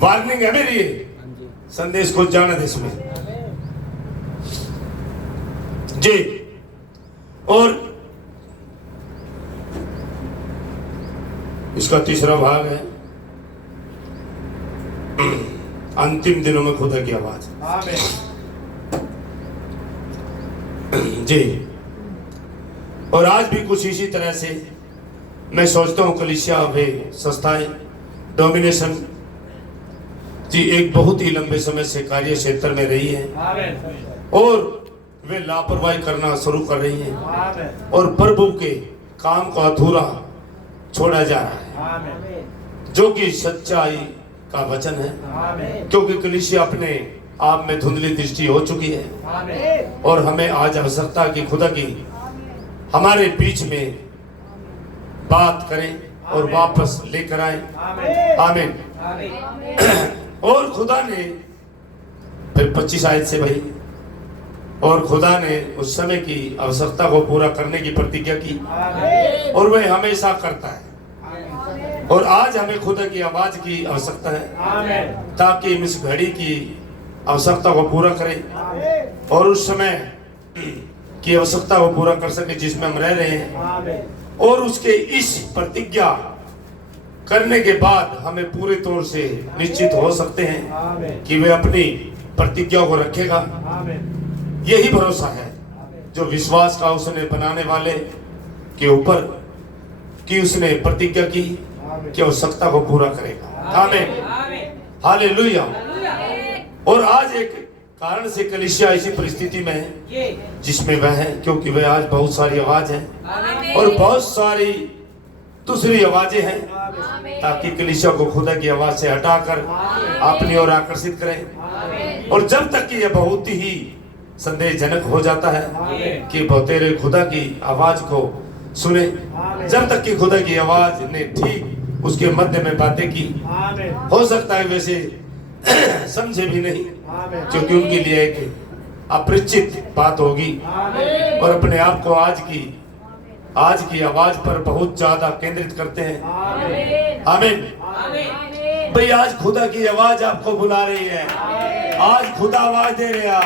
Warning है मेरी, संदेश को जाना दे इसमें जी। और इसका तीसरा भाग है अंतिम दिनों में खुदा की आवाज जी। और आज भी कुछ इसी तरह से मैं सोचता हूं कलीसिया वे संस्थाएं डोमिनेशन जी एक बहुत ही लंबे समय से कार्य क्षेत्र में रही है और वे लापरवाही करना शुरू कर रही हैं और प्रभु के काम को अधूरा छोड़ा जा रहा है, जो कि सच्चाई का वचन है। क्योंकि कलीसिया अपने आप में धुंधली दृष्टि हो चुकी है और हमें आज आवश्यकता की खुदा की हमारे बीच में बात करें और वापस लेकर आए। आमीन। और खुदा ने फिर 25 आयत से भाई, और खुदा ने उस समय की आवश्यकता को पूरा करने की प्रतिज्ञा की और वह हमेशा करता है। और आज हमें खुदा की आवाज की आवश्यकता है ताकि हम इस घड़ी की आवश्यकता को पूरा करें और उस समय की आवश्यकता को पूरा कर सके जिसमें हम रह रहे हैं। और उसके इस प्रतिज्ञा करने के बाद हमें पूरे तौर से निश्चित हो सकते हैं कि वे अपनी प्रतिज्ञा को रखेगा। यही भरोसा है जो विश्वास का उसने बनाने वाले के ऊपर कि उसने प्रतिज्ञा की कि आवश्यकता को पूरा करेगा। आमीन, हालेलुया। और आज एक कारण से कलीसिया ऐसी परिस्थिति में है जिसमें वह है, क्योंकि वह आज बहुत सारी आवाज है और बहुत सारी दूसरी आवाजें हैं, ताकि कलीसिया को खुदा की आवाज से हटाकर अपनी ओर आकर्षित करें। और जब तक कि यह बहुत ही संदेहजनक हो जाता है कि बहुतेरे खुदा की आवाज को सुने, जब तक कि खुदा की आवाज ने ठीक उसके मध्य में बातें की, हो सकता है वैसे समझे भी नहीं, क्योंकि उनके लिए एक अपरिचित बात होगी और अपने आप को आज की आवाज पर बहुत ज्यादा केंद्रित करते हैं। आमीन। भाई आज खुदा की आवाज आपको बुला रही है, आज खुदा आवाज दे रहा।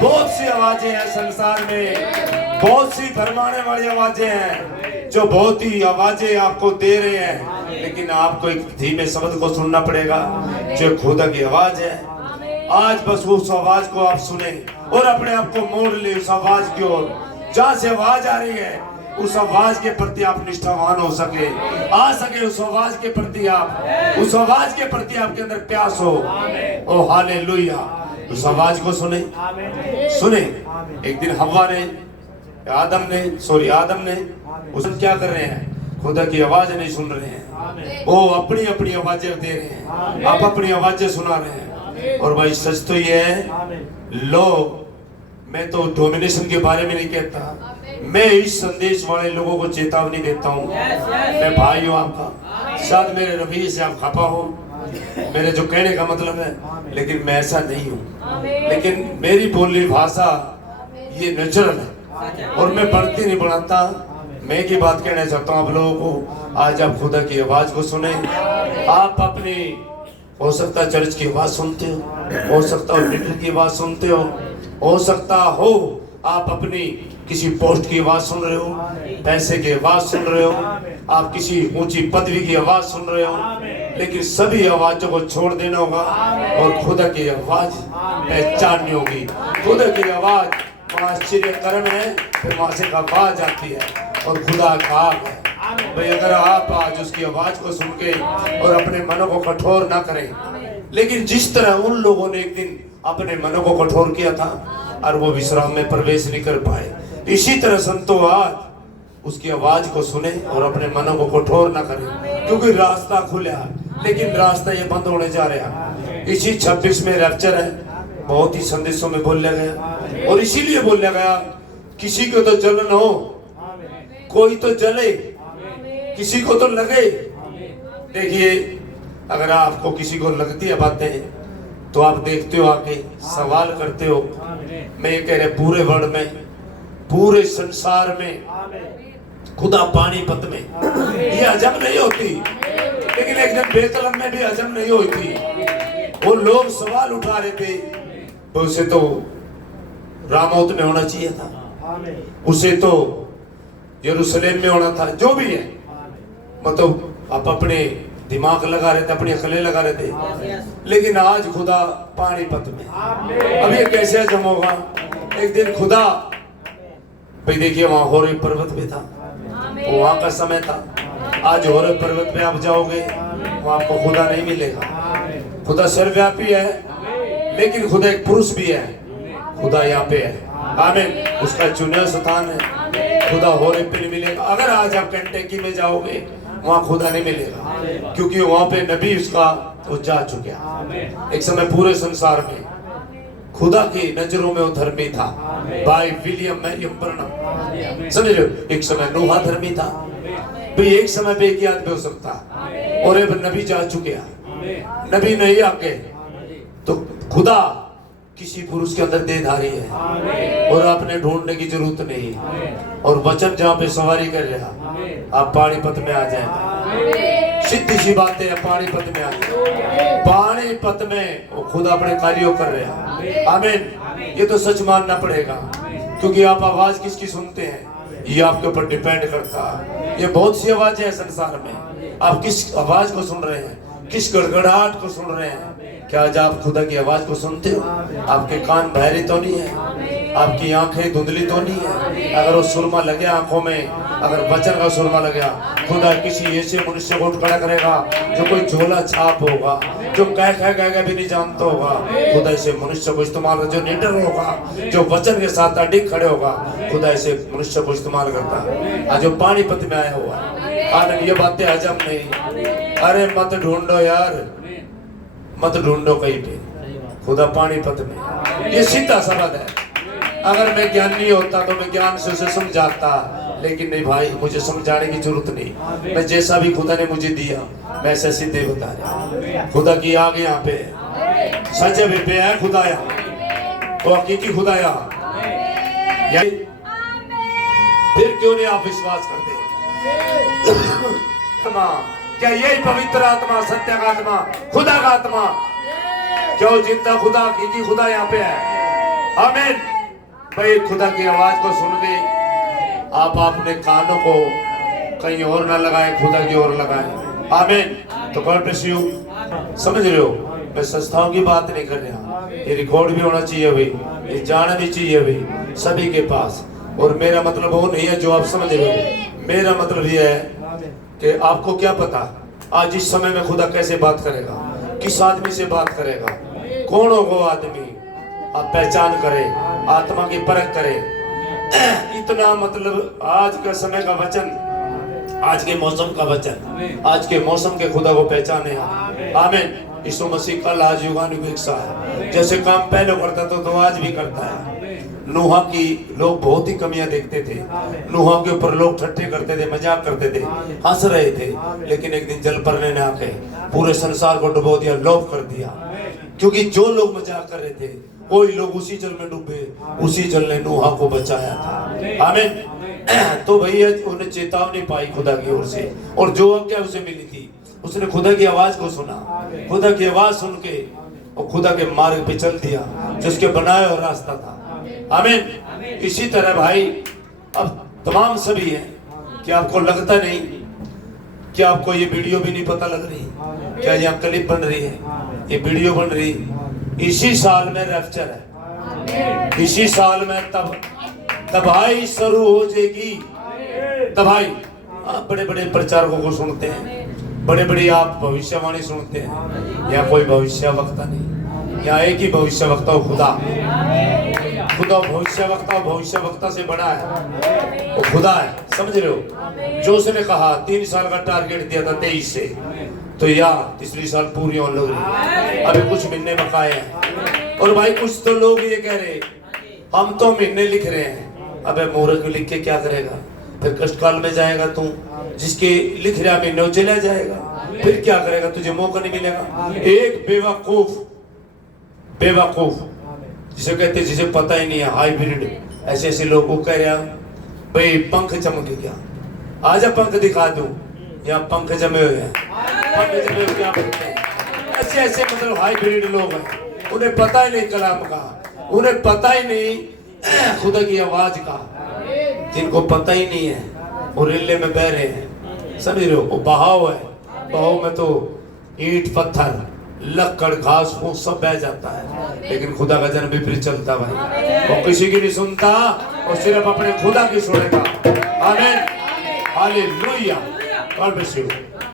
बहुत सी आवाजें हैं संसार में, बहुत सी भरमाने वाली आवाजें हैं जो बहुत ही आवाजें आपको दे रहे हैं, लेकिन आपको एक धीमे शब्द को सुनना पड़ेगा जो खुदा की आवाज है। आज बस उस आवाज को आप सुने और अपने आप को मोड़ ले उस आवाज की ओर। जहां से आवाज आ रही है उस आवाज के प्रति आप निष्ठावान हो सके, आ सके उस आवाज के प्रति, आप उस आवाज के प्रति आपके अंदर प्यास हो। ओ हालेलुया। उस आवाज को सुने। एक दिन हव्वा ने आदम ने उसने क्या कर रहे हैं, खुदा की आवाज नहीं सुन रहे हैं, वो अपनी अपनी आवाजें दे रहे हैं, आप अपनी आवाजें सुना रहे हैं। और भाई सच तो ये है, लोग, मैं तो डोमिनेशन के बारे में नहीं कहता, मैं इस संदेश वाले लोगों को चेतावनी देता हूँ। मैं भाई हूँ आपका, शायद मेरे रवैये से आप खपा हो, मेरे जो कहने का मतलब है, लेकिन मैं ऐसा नहीं हूँ। लेकिन मेरी बोली भाषा ये नेचुरल है और मैं बढ़ती नहीं बढ़ाता। मैं की बात कहना चाहता हूँ आप लोगों को, आज आप खुदा की आवाज को सुने। आप अपनी, हो सकता है चर्च की आवाज सुनते हो सकता है लीडर की आवाज सुनते हो सकता हो आप अपनी किसी पोस्ट की आवाज सुन रहे हो, पैसे की आवाज सुन रहे हो, आप किसी ऊंची पदवी की आवाज सुन रहे हो, लेकिन सभी आवाजों को छोड़ देना होगा और खुदा की आवाज पहचाननी होगी। खुदा की आवाज वहाँ आश्चर्य कर्म है, फिर वहां से आवाज आती है और खुदा का आप है। भाई अगर आप आज उसकी आवाज को सुन के और अपने मनों को कठोर ना करें, लेकिन जिस तरह उन लोगों ने एक दिन अपने मनों को कठोर किया था और वो विश्राम में प्रवेश नहीं कर पाए, इसी तरह संतो आज उसकी आवाज को सुने और अपने मनों को कठोर ना करें, क्योंकि रास्ता खुला लेकिन रास्ता ये बंद होने जा रहा। इसी 26 में रैप्चर है, बहुत ही संदेशों में बोला गया और इसीलिए बोला गया किसी को तो जलन हो, कोई तो जले, किसी को तो लगे। देखिए अगर आपको किसी को लगती है बातें तो आप देखते हो, आके सवाल करते हो। मैं ये कह रहे पूरे वर्ल्ड में, पूरे संसार में, खुदा पानीपत में ये हजम नहीं होती। लेकिन एक दिन बेतलम में भी हजम नहीं हुई थी। वो लोग सवाल उठा रहे थे, तो उसे तो रामोत में होना चाहिए था, उसे तो यरूशलेम में होना था। जो भी है, मतलब आप अपने दिमाग लगा रहे थे, अपनी अकलें लगा रहे थे, लेकिन आज खुदा पानीपत में। अब ये कैसे हजम होगा? एक दिन खुदा, भाई देखिए वहां होरेब पर्वत पे था, वहां का समय था। आज होरेब पर्वत पे आप जाओगे, वहां आपको खुदा नहीं मिलेगा। खुदा सर्वव्यापी है, लेकिन खुदा एक पुरुष भी है। खुदा यहाँ पे है, आमीन। उसका चुनिया स्थान है। खुदा होरेब पे नहीं मिलेगा। अगर आज आप कंटेकी में जाओगे, वहाँ खुदा नहीं मिलेगा, क्योंकि वहाँ पे नबी उसका वो जा चुका। एक समय पूरे संसार में खुदा की नजरों में वो धर्मी था। बाय विलियम मैरियम ब्रनम, समझ रहे हो? एक समय नूहा धर्मी था, भाई एक समय पे एक ही आदमी हो सकता, और अब नबी जा चुके, नबी नहीं आके, तो खुदा किसी पुरुष के अंदर देहधारी है, और आपने ढूंढने की जरूरत नहीं है। और वचन जहाँ पे सवारी कर रहा, आप पानीपत में आ जाए। सीधी सी बातें है, पानीपत में आ जाए। पानीपत में वो खुद अपने कार्यों कर रहे हैं, आमीन। ये तो सच मानना पड़ेगा, क्योंकि आप आवाज किसकी सुनते हैं ये आपके ऊपर डिपेंड करता है। ये बहुत सी आवाजें हैं संसार में, आप किस आवाज को सुन रहे हैं, किस गड़गड़ाहट को सुन रहे हैं? क्या आज आप खुदा की आवाज को सुनते हो? आपके कान बहरे तो नहीं है, आपकी आंखें धुंधली तो नहीं है? अगर वो सुरमा लगे आंखों में, अगर वचन का सुरमा लगे, खुदा किसी ऐसे मनुष्य को खड़ा करेगा जो कोई झोला छाप होगा, जो कह भी नहीं जानता होगा। खुदा ऐसे मनुष्य को इस्तेमाल, जो निडर होगा, जो वचन के साथ अडिग खड़े होगा, खुदा ऐसे मनुष्य को इस्तेमाल करता है। आज जो पानीपत में आया हुआ, आज ये बातें हजम नहीं। अरे मत ढूंढो यार, मत ढूंढो कहीं पे, खुदा पानीपत में। ये सीधा शब्द है। अगर मैं ज्ञानी होता तो मैं ज्ञान से उसे समझाता, लेकिन नहीं भाई, मुझे समझाने की जरूरत नहीं। मैं जैसा भी खुदा ने मुझे दिया, मैं ऐसे सीधे बता रहा। खुदा की आग यहाँ पे है, सच्चे भी पे है खुदा यहाँ, वो हकीकी खुदा यहाँ। फिर क्यों नहीं आप विश्वास करते? क्या यही पवित्र आत्मा, सत्य का आत्मा, खुदा का आत्मा, क्यों जिंदा खुदा, हकीकी खुदा यहाँ पे है, आमीन। भाई खुदा की आवाज को सुन के आप अपने कानों को कहीं और ना लगाएं, खुदा की ओर लगाएं, आमीन। तो गॉड ब्लेस यू। समझ रहे हो, मैं संस्थाओं की बात नहीं कर रहा, ये रिकॉर्ड भी होना चाहिए भाई, ये जाना भी चाहिए भाई सभी के पास। और मेरा मतलब वो नहीं है जो आप समझ रहे हो, मेरा मतलब ये है कि आपको क्या पता आज इस समय में खुदा कैसे बात करेगा, किस आदमी से बात करेगा, कौन हो वो आदमी, आप पहचान करें, आत्मा की परख करें। इतना मतलब आज का समय का वचन, आज के मौसम का वचन, आज के मौसम के खुदा को पहचाने, आमीन। यीशु मसीह कल आज युगानुयुग एक सा है, जैसे काम पहले करता तो आज भी करता है। नूहा की लोग बहुत ही कमियां देखते थे, नूहा के ऊपर लोग ठट्ठे करते थे, मजाक करते थे, हंस रहे थे, लेकिन एक दिन जल भरने ने आके पूरे संसार को डुबो दिया, लोप कर दिया। क्योंकि जो लोग मजाक कर रहे थे, कोई लोग उसी जल में डूबे, उसी जल ने नूहा को बचाया था, आमीन। तो भैया उन्हें चेतावनी पाई खुदा की ओर से, और जो आज्ञा उसे मिली थी, उसने खुदा की आवाज को सुना, खुदा की आवाज सुन के और खुदा के मार्ग पे चल दिया, जिसके बनाया हुआ रास्ता था, आमीन। इसी तरह भाई अब तमाम सभी हैं कि आपको लगता नहीं कि आपको ये वीडियो भी नहीं पता लग रही, क्या यहाँ क्लिप बन रही है, ये वीडियो बन रही, इसी साल में रैप्चर है, इसी साल में तब तबाही शुरू हो जाएगी, तबाही। आप बड़े बड़े प्रचारकों को सुनते हैं, बड़े बड़े आप भविष्यवाणी सुनते हैं, यहाँ कोई भविष्यवक्ता नहीं, यहाँ एक ही भविष्यवक्ता हो, खुदा। खुदा भविष्यवक्ता से बड़ा है, वो खुदा है, समझ रहे हो? जो उसने कहा 3 साल का टारगेट दिया था 23 से, तो या तीसरी साल पूरी होने लगी, अभी कुछ महीने बकाए हैं। और भाई कुछ तो लोग ये कह रहे हम तो महीने लिख रहे हैं, अबे मूर्ख लिख के क्या करेगा, फिर कष्टकाल में जाएगा तू, जिसके लिख रहा महीने चला जाएगा, फिर क्या करेगा, तुझे मौका नहीं मिलेगा। एक बेवकूफ जिसे कहते हैं, जिसे पता ही नहीं है, हाइब्रिड, ऐसे ऐसे लोग को कह रहा भाई पंख चमक गया, आजा पंख दिखा दूं, यहाँ पंख जमे हुए हैं, पंडित लोग क्या बोलते हैं, ऐसे ऐसे मतलब हाइब्रिड लोग हैं, उन्हें पता ही नहीं कलाम का, उन्हें पता ही नहीं खुदा की आवाज का। जिनको पता ही नहीं है वो रिले में बह रहे हैं, समझ रहे हो? वो बहाव है, बहाव में तो ईंट पत्थर लकड़ घास फूस सब बह जाता है, लेकिन खुदा का जन विपरीत चलता भाई। वो किसी की नहीं सुनता और सिर्फ अपने खुदा की सुनेगा। आमीन, हालेलुया। God bless you.